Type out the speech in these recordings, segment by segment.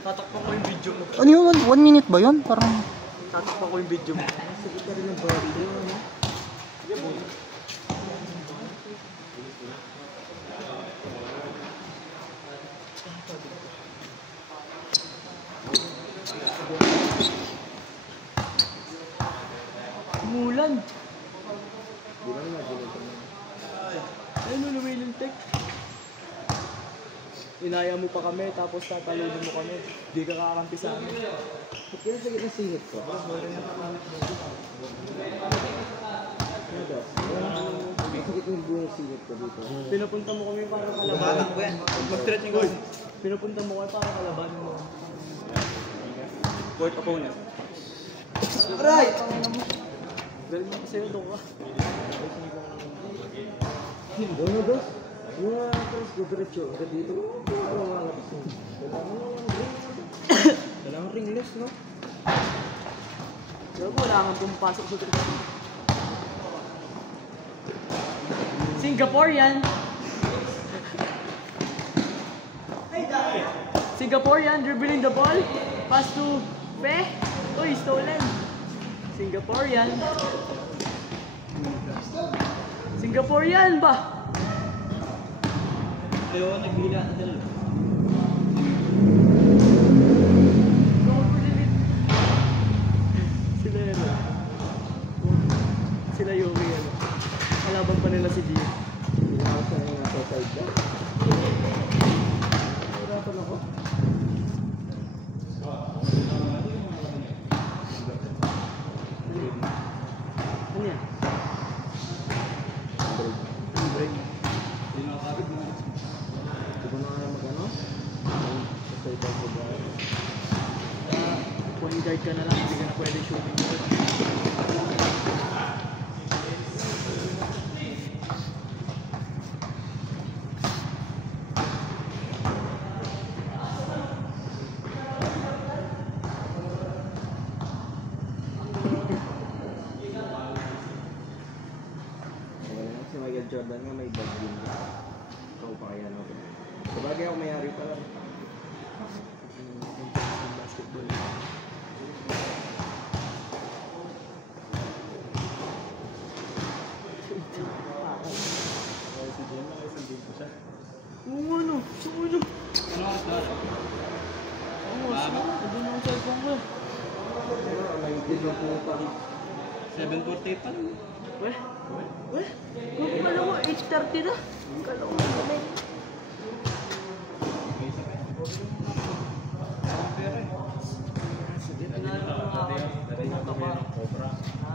Tatakpan ko yung video mo. Ano yun? 1 minute ba yun? Parang... Tatakpan ko yung video mo. Sige ka rin ng body. Sige, boy. Mulan. Di ba nga ginito mo? Ayun, lumilintik. Inaya mo pa kami, tapos tataludin mo kami. Di ka kakampi sa amin. Ba't kaya sa gitna singit ko? Ano ba? Sa gitna yung buong singit ko dito. Pinapunta mo kami para kalaban. ko yan. Mag-stretching ko. Pinapunta mo kami para kalaban mo. Fourth opponent. Right! Galing mo kasi ito ka. Ano dos? Yung first go diretso ka dito. Ano nga nga gusto? Kailangan ringless, no? Pero wala kang pumapasok sa trip. Singaporean! Singaporean dribbling the ball. Pass to Pe. Uy, stolen. Singaporean. Singaporean ba? Ayaw, nagbila na sila. Sila yan. Sila Yogi yan. Kalaban pa nila si Gio. Pinakasa na yung nasa side ka. Hirapan ako. Ano yan? Break. Di ba na mag-ano? Sa side ako ba? Point guard ka na lang, hindi ka na pwede shooting guard. Si Michael Jordan nga may bag din. Ikaw pa kaya no? Sabagay ako mayari pala. Basketball. Oo ano? Saan ano? Oo, saan? Ano na ang cellphone ko? May din na pumunta. 7:48 pa lang. Weh? Weh? Kung pala ko, 8:30 na. Kala ko kami. Sige, tinalo ko nga ako. Pumunta pa. Ha?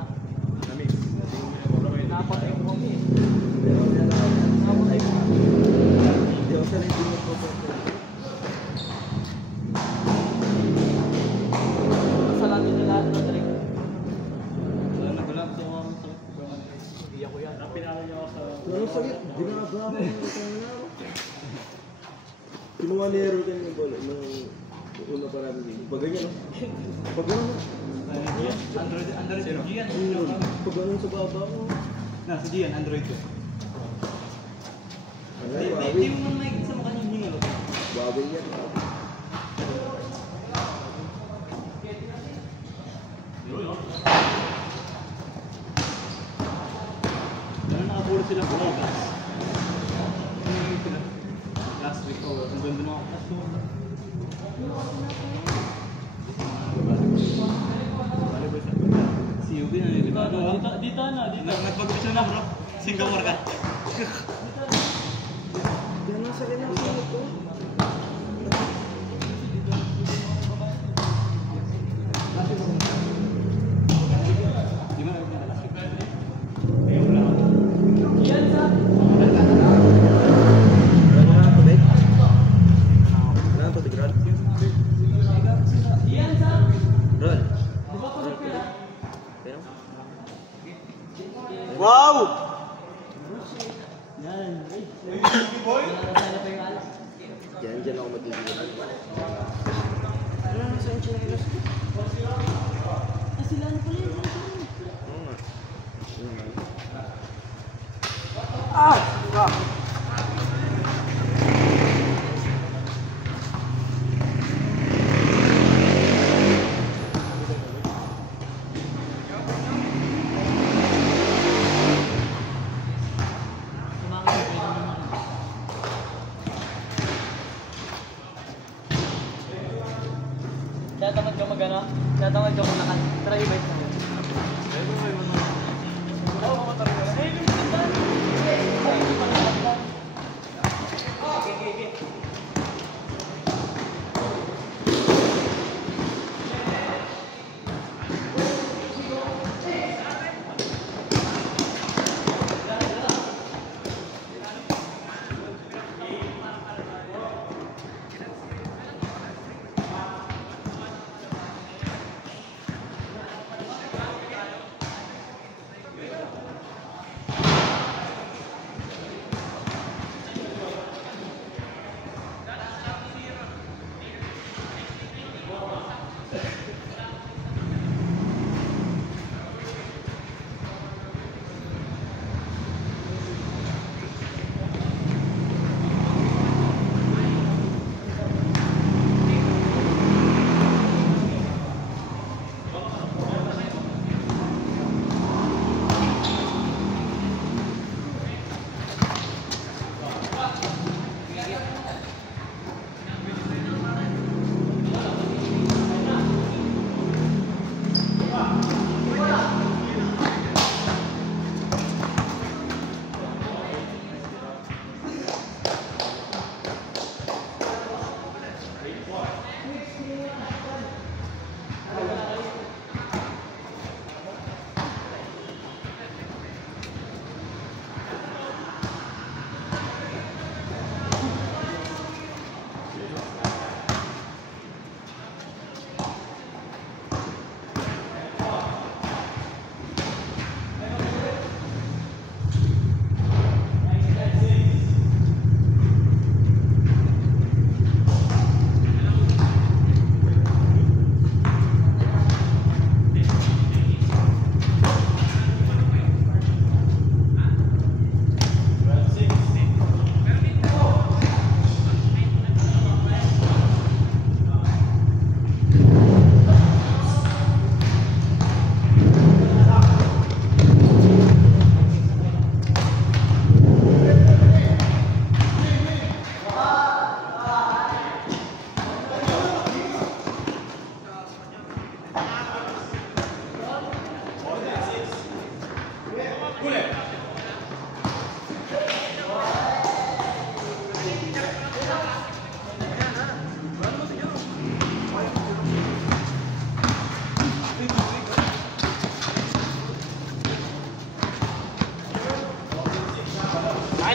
Napatay ko kami eh. Napatay ko kami. Hindi ako sanay din na pumunta. Masalamin na lahat na drink. Iyak ko yan. Pinalo niyo ako sa... Ano sakit? Ginagawa ko yung kanya. Kinuha ni Hero din yung bola. Nung una pa namin. Pag ganyan, no? Pag ganyan, Android si Gian. pag ganyan sa baba mo. Na, si Gian, Android ko. Ano, Hindi mo man nakikita sa mukha niyo yung ano. Baboy yan. Gano'n nakapulot sila po. Last week ko, ang ganda ng ako. Si Yubi na nilibado. Dito na, dito. Nagpag-umpisa na bro. Singapore ka. Ganun sa kanya sino to? Di ba last week? Ayaw wala ako. Yan sa... Yan sa... Roll. Di ba ko sa pila? Wow! Yan. Boy? Sana pa yung alas. Diyan ako matigil. Ano na sa enchinelas ko? Ah, sila ano pala yun? Oo nga. Tatamad ka mag-ano? Tatamad ka maglakad. Tara, i-bike naman. Oo, mamotor ko. Eh, yung magandaan. Ay, hindi pa naman. Okay.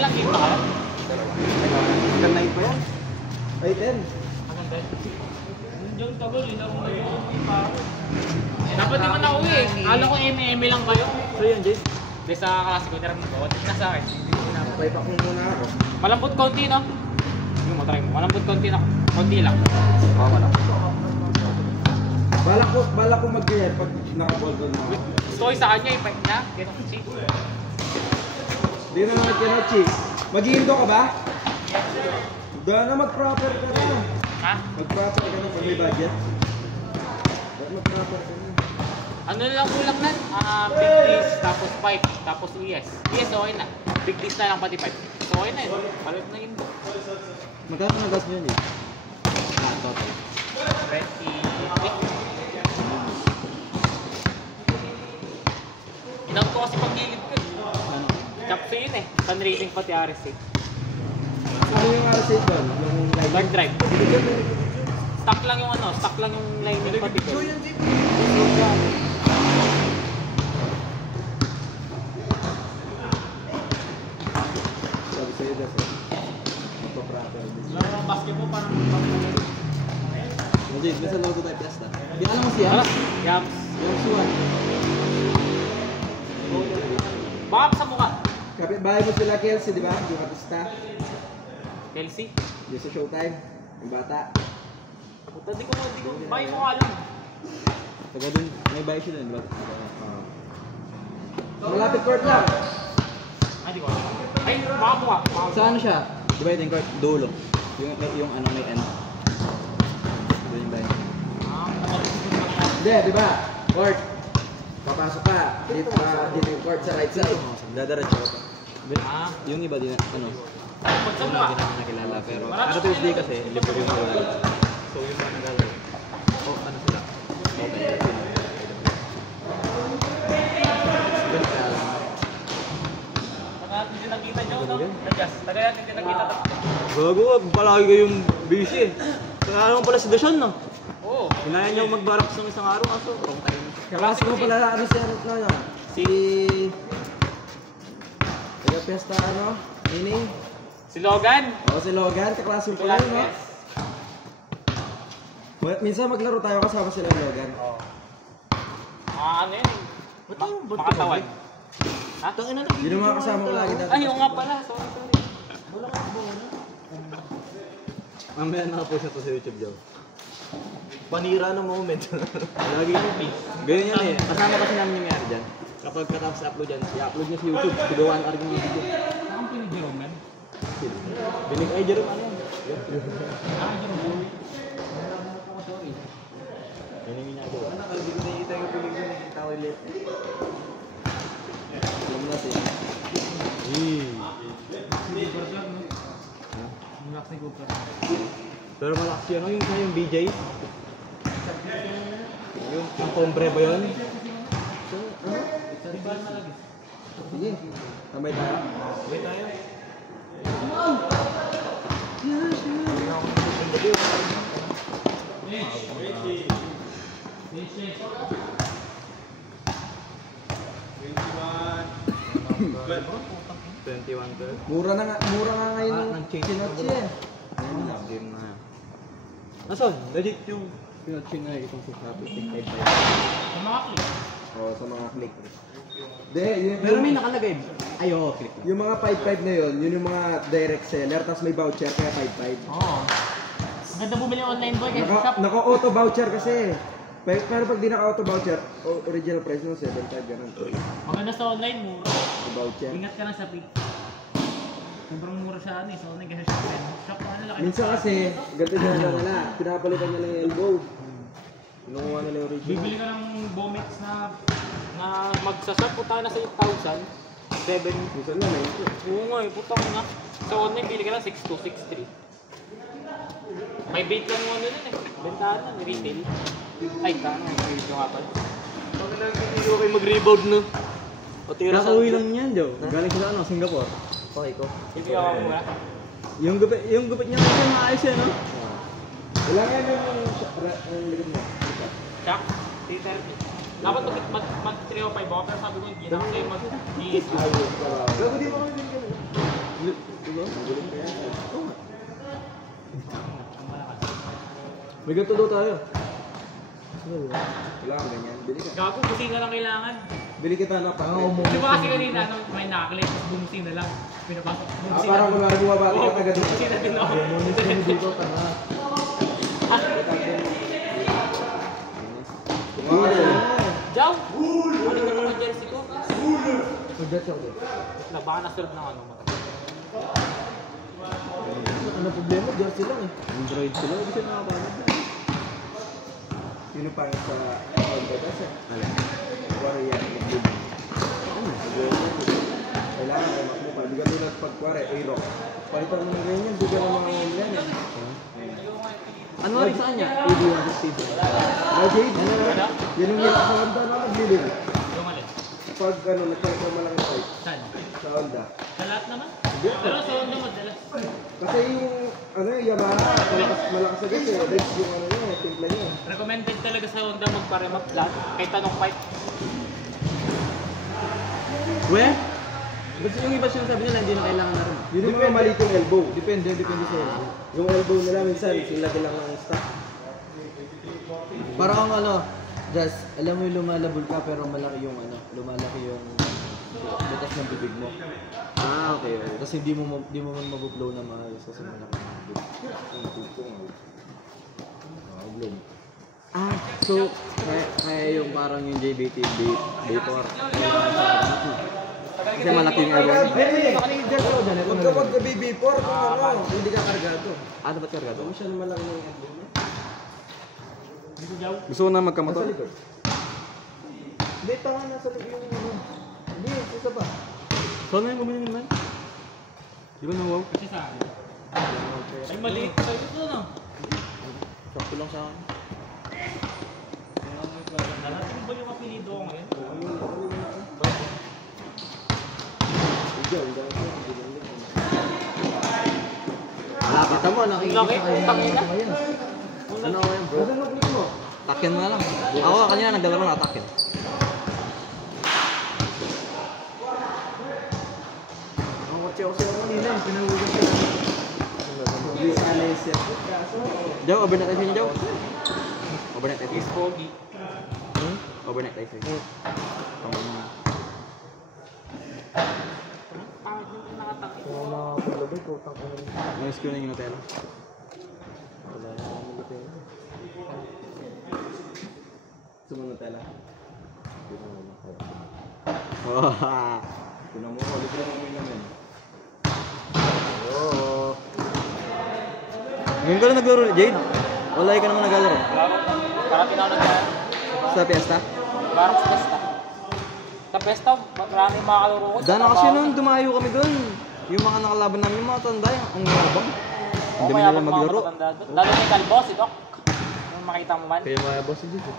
Ilang game na kayo? Hanggang 9 pa yan? Ay, 10. Maganda. Yung tagal, laro na yun. Dapat di man nauwi eh. Kala ko MM lang kayo. So yun, Jay. Hindi sa klase ko, nirang ko. Wala na sa akin. Apply pa kung muna ako. Malambot konti, no? Yung mo, try mo. Malambot konti na. Konti lang. Oo, wala. Bala ko mag-ganyan pag nakaball doon na ako. Gusto ko yung sa kanya, i-fight niya. Ganun ko si. Di na naman ka na, Chief. Mag-iindo ka ba? Dahil na mag-proper ka na. Ha? Mag-proper ka na pag may budget. Dahil mag-proper ka na. Ano lang kulang na? Big D's, tapos pipe, tapos ES. ES okay na. Big D's na lang pati pipe. So okay na yun. Palit na yun. Magkano na gas nyo yun eh? Total. 28. Inang ko kasi pag-gilid ko. Chop sa yun eh. Sun-rating pati RS8. Ano yung RS8 doon? Yung Dark drive. Stock lang yung ano, stock lang yung lining pati ko. Sabi sa'yo das eh. Magpa-proper. Laro ng basketball parang Jay, nasa logo tayo plus na. Di alam mo siya? Yams. Yung suwan. Baka sa mukha. Kapit-bahay mo sila Kelsey, di ba? Yung artista. Kelsey. Yung sa Showtime. Yung bata. Puta, di ko bahay mo alam. Taga dun, may bahay siya dun, di ba? Malapit court lang. Ay, di ko alam. Ay, baka mukha. Sa ano siya? Di ba yung court? Dulo. Yung ano may end. Doon yung bahay. Hindi, di ba? Court. Papasok ka. Dito yung court sa right side. Dadaratso ka. Yung iba din, ano? Pag sa mukha. Hindi namin nakilala. Pero ano Tuesday kasi, libre yung wala. So yung mga naglalaro. ano sila? Taga natin din nakita, Joe, no? Taga natin din nakita. Gago, palagi kayong busy eh. Kaya naman pala si Dashawn, no? Oo. Hinaya niyo mag-barracks ng isang araw, kaso wrong time. Kaklase ko pala ano si ano na, si... Taga-pesta ano? Meaning? Si Logan. Oo, si Logan, kaklase ko pala yun, no? Minsan maglaro tayo kasama sila ng Logan. Oo. Ano yun? Makatawan. Ha? Yun ang mga kasama ko lagi dati. Ay, yung nga pala. Sorry. Mamaya nakapost na to sa YouTube, Joe. Panira ng moment. Lagi yun. Ganyan yan eh. Kasama kasi namin yung nangyari dyan. Kapag katapos upload yan, i-upload niya sa YouTube. Sigawaan ka rin yung video. Ang pinag-Jerome man? Binig ay Jerome ano yan? Jerome. Yan yung ginagawa. Hindi ko nakikita yung pelikula, nakikita ko ulit. Alam natin. Pero malakas yun. Ano yung BJ? Yung pombre ba yun? Sige, tambay tayo. Wait tayo. Mura nga ngayon yung ng change. Pinotchi eh. Game na. Nasaan? Legit yung pinotchi na itong sa Shopee. 5 Sa mga clip. Oo, sa mga click. Hindi, yun, Pero may nakalagay. Ay, oo, click na. yung mga 5-5 na yun yung mga direct seller, tapos may voucher, kaya 5-5. Oo. Ang ganda bumili online boy kasi shop. Naka-auto voucher kasi. Pero pag di naka-auto voucher, original price mo 7.5 ganun. Maganda sa online mo. Voucher. Ingat ka lang sa pig. Sobrang mura sa ano eh. Sa online kasi shop eh. Shop na ano laki. Minsan kasi, ganito nyo lang nila, pinapalitan nila yung elbow. Kinukuha nila yung original. Bibili ka ng Bomix na magsasap, puta na sa 8,000. 7. Minsan na, 90. Oo nga eh, puta ko na. Sa online, bili ka lang 6,2, 6,3. May bait lang mo ano nun eh. Bentahan na, retail. Ay, tama. May video nga pala. Hindi ko kayo mag-rebound no. Patira sa... Nakauwi lang yan, Joe. Galing sila ano, Singapore. Okay ko. Video ako muna. Yung gupit niya kasi maayos yan, no? Wala nga yung likod mo. Chuck, 330. Dapat mag 305 ako, pero sabi ko hindi na kasi mag-iis. Gago di mo kami binigyan. Diba? May ganito daw tayo. Wala kang ganyan. Bili ka. Gago, busing na lang kailangan. Bili kita na pa. Di ba kasi kanina, ano, may nakaklik, tapos bumusing na lang. Pinapasok. Bumusing Parang na. kunwari bumabati ka taga dito. Bumusing na din ako. Dito ka na. Jaw! Ano ka naman jersey ko? Pagdat siya ko. Na baka nasulog ng ano mo. Ano problema? Jersey lang eh. Android sila. Hindi siya nakapagod. Sino pangit sa Honda kasi? Kuwari yan. Kailangan ay makmukha. Di ka tulad pag kuwari, A-Rock. Palitan mo ng ganyan, di ka na mga yan eh. Ano rin saan niya? AD-160. Jade, yan yung nila sa Honda na nagbili. Yung alin? Pag ano, nagkaroon ng malaking fight Saan? sa Honda. Sa lahat naman? Pero sa Honda madalas. Kasi yung ano, yung Yamaha, malakas na gas eh. Legs yung ano niya, timpla niya. Recommended talaga sa Honda magparemak lahat. Kahit anong fight. We? Basta yung iba sinasabi nila hindi na kailangan na rin. Yun yung mga maliit yung elbow. Depende sa elbow. Yung elbow nila minsan, sila lang ang stock. Parang ang ano, Jazz, alam mo yung lumalabol ka pero malaki yung ano, lumalaki yung butas ng bibig mo. Ah, okay. Tapos hindi mo man mabublow na maayos kasi malaki yung bibig. Ah, so, kaya yung parang yung JBT Vapor. Kasi malaki yung elbow. Huwag ka BB4 kung ano, hindi ka kargado. Ah, dapat kargado? Huwag siya na malaki yung elbow niya. Gusto ko na magkamotor? Nasa likod. Hindi, tanga nasa likod yung ano. Hindi, isa pa. So, ano yung bumili naman? Di ba na wow? Kasi sa akin. Ay maliit. Sabi ko na. Sakto lang sa akin. Nalating ba yung apelido ko ngayon? Kita mo, nakikita Laki, kayo. tangina. Ano ko yan, bro? Takin na lang. Ako kanina nagdalaro na takin. Ang kotse ako sa'yo kanina, pinahugan siya. Jow, overnight tayo sa inyo, Jow. Overnight tayo sa Is inyo. Pogi. Overnight tayo sa inyo. Pangit yung nakatakit. Ayos ko na yung Nutella. Gusto mo Nutella? Oh, Kunan mo ko, libre mo yung namin. Oo. Ngayon ka na naglaro, Jade? Wala ka naman naglalaro. Parang tinawag Sa Fiesta? parang sa pesta. Sa pesta, marami mga kalaro ko. Dana kasi noon, dumayo kami doon. Yung mga nakalaban namin, yung mga tanda, ang yabang. Hindi kaya nila maglaro. Lalo may kalbo, si Doc. Yung makita mo man. Kaya mga boss yung Jade.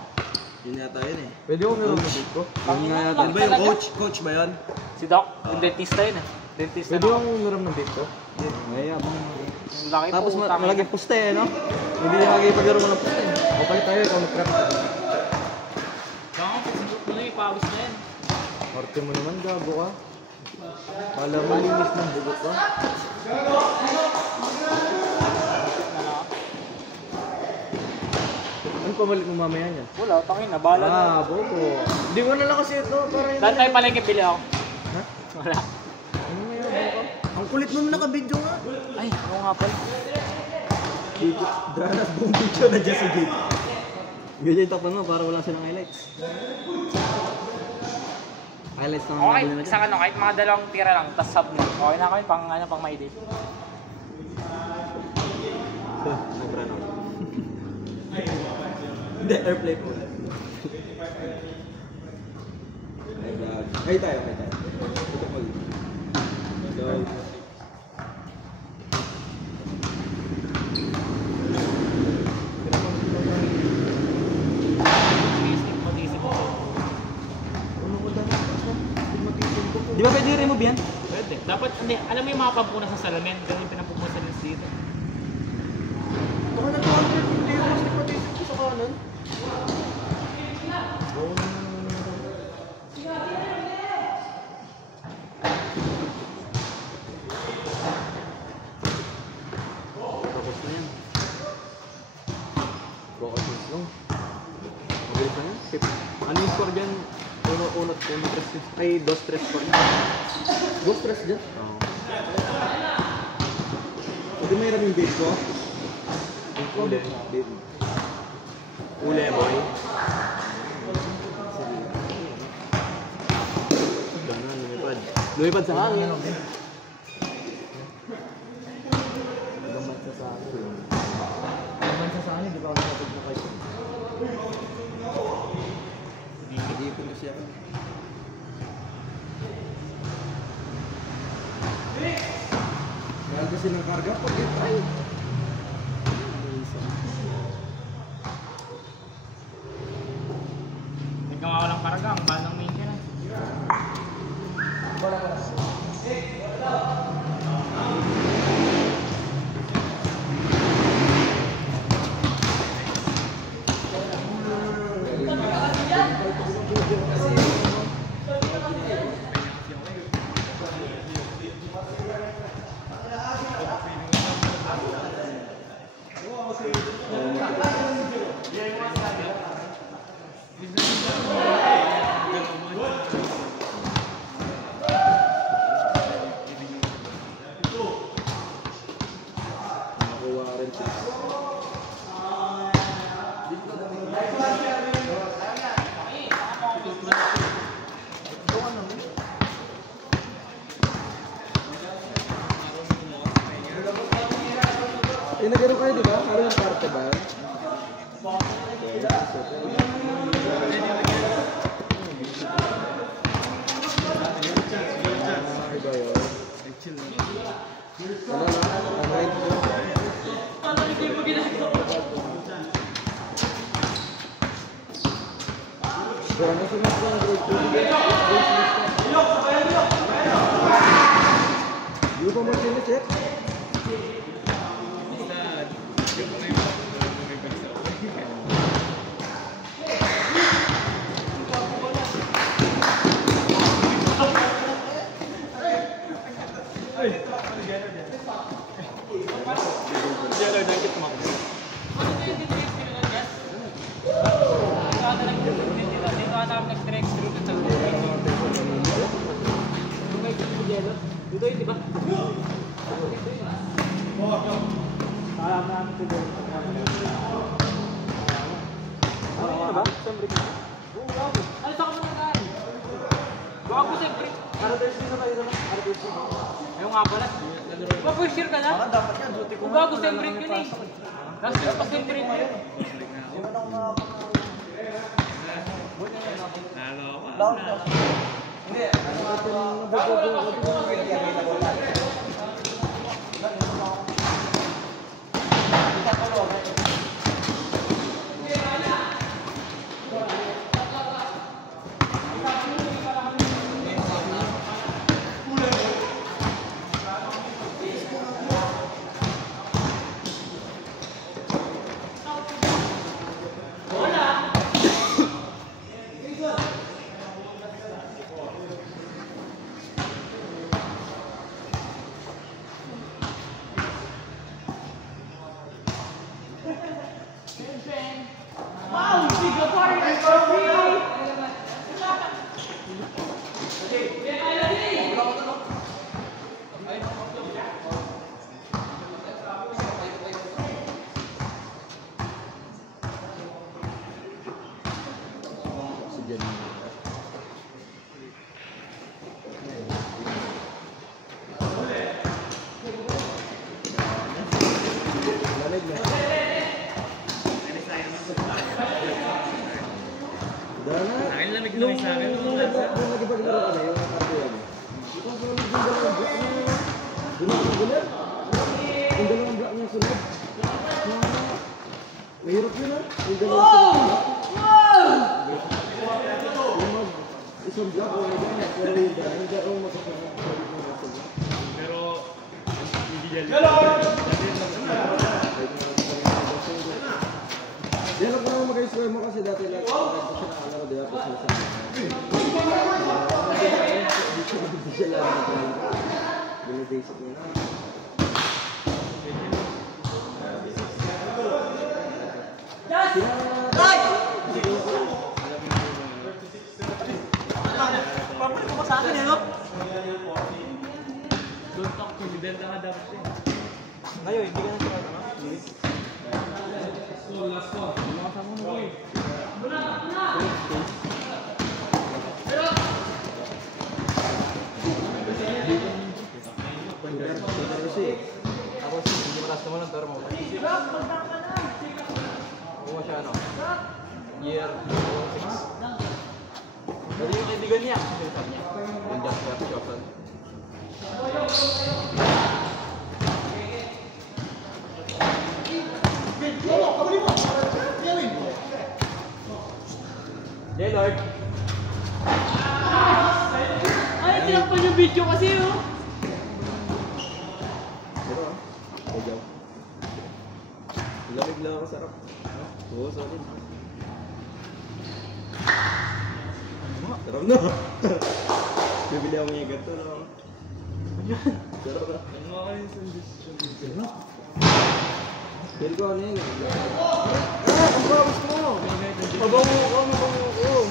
Yun yata yun eh. Pwede ko meron na dito. Yung nga yata. Ano ba yung coach? Coach ba yun? Si Doc, yung dentista yun eh. Dentista Pwede na. ko meron na dito. May yabang. Yung laki po. Tapos utang malagay poste eh, no? Hindi na magiging mo ng poste. O palit tayo, ikaw mag-practice. Baka Facebook mo na yung pawis na yan. Arte mo naman, gago ka. Kala mo linis ng bugot ka. Ano pamalit mo mamaya niyan? Wala, tangin na. Bahala na. Bobo. Hindi mo na lang kasi ito, para yung... Dahil tayo palengke bili ako. Ha? Wala. Ano nga yun, bobo? Ang kulit mo naka-video nga. Ay, ako nga pala. Danas buong video na dyan si Jade. Ganyan yung takpan mo, para wala silang highlights. Highlights na Okay, nabili na isang ano, kahit mga dalawang tira lang, tas sub na. Okay na kami, pang ma-edit. Nag-run out. Hindi, airplay po. Ay tayo. Ito mo. Hello. Di ba pwede remove yan? Pwede. Dapat, hindi, alam mo yung mga pampunas sa salamin, ganun yung pinapupunas sa dito. Baka nag-250 yung mas nagpatisip ko sa kanan. Tapos na yan. Focus lang. Magalit na yan. Ano yung score dyan? Uno, 3. Ay, 2-3 score dyan. 2-3 dyan? Oo. Pwede may raming base ko? Uli. Uli, boy. Ganun, lumipad. Lumipad sa hangin. Gamat sa akin. Gamat sa akin, di ba ako nakapag na kayo? Hindi ko na siya. Mahal kasi ng karga pag ay. Hindi ka mawalang karga, ang mahal ng maintenance. Nakuha rin siya. Eh, nagano kayo, di ba? Ano yung parte ba? Ano sila sa grade 2? Di ba mo sila-check? Dito yun, di ba? Alam namin ito doon. Ano ba? Ano sa kamang nagkaan? Bago siyempre. Ayaw nga pala. Ba, first year ka na? Dapat yan, duty ko. Bago siyempre yun eh. Last year pa siyempre yun. Hindi. Lamig lang sa akin. Nagipaglaro ka na yung karto yan. Yung dalawang block niya. Gulat. Yung dalawang block niya sunod. Mahirap yun ah. Yung dalawang sunod. Yung isang block o yung ganyan. Pero yung dahil hindi ako magkasama. Pero hindi dyan. Yan ako naman mag-i-score mo kasi dati lang siya nakalaro di ba po sa hindi siya lang binibasic niya na. Papalit ko ba sa akin eh, no? Don't talk to me. Benta ka dapat eh. Ngayon, hindi ka na siya ano? So, last one. Makasama mo eh. Tapos hindi mo taas naman ang pero mo. Kuha siya ano? Year 6. Dali yung kaibigan niya. Sinasabi niya. Yung Jasper Johnson. Lord. Ay, tinakpan yung video kasi oh. Pero ayaw. Lamig lang ako sarap. Oo, solid. Sarap na. Bibili ako niya ganito na. Sarap na. Ano mga kayo sa desisyon? Feel ko ano yun. Ang bawas mo! Mabango ko, mabango ko.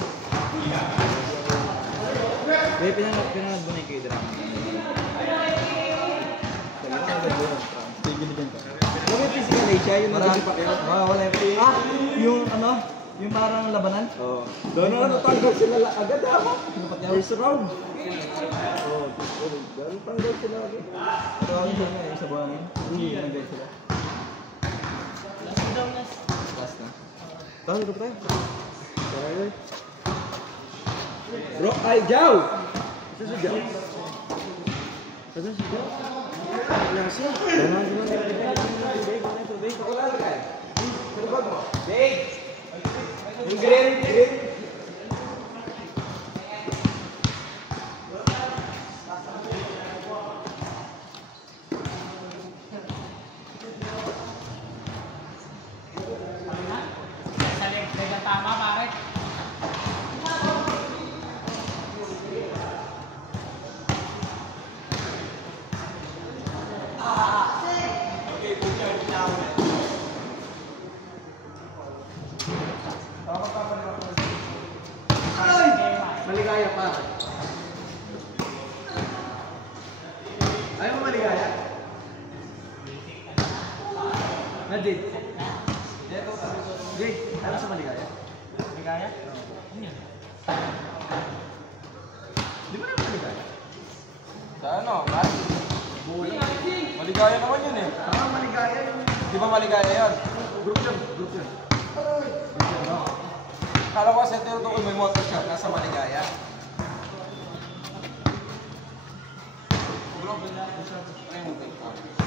Kaya pinanag mo na yung k-drama. Bakit physical age siya? Yung nagsipakilat? Wala yung... yung ano? Yung parang labanan? Oo. Doon na natanggal sila agad ha? First round. Oo, doon tanggal sila agad. Tawagin sila nga yung sa buwan ngayon. Hindi nag-guide sila. Last na. Tawag ka pa tayo. Tayo. Bro, ay, Jow! Isa si Jow. Isa si Jow. Wala siya. Wala ka eh. Yung green. Ano sa maligaya? Maligaya? Ano yan? Di ba naman maligaya? Sa ano, Mari? Maligaya naman yun eh. Maligaya yung... Di ba maligaya yun? Group yun. Kala ko kasi tinutukoy may motor shop, nasa maligaya. Bro, ano yung motor shop?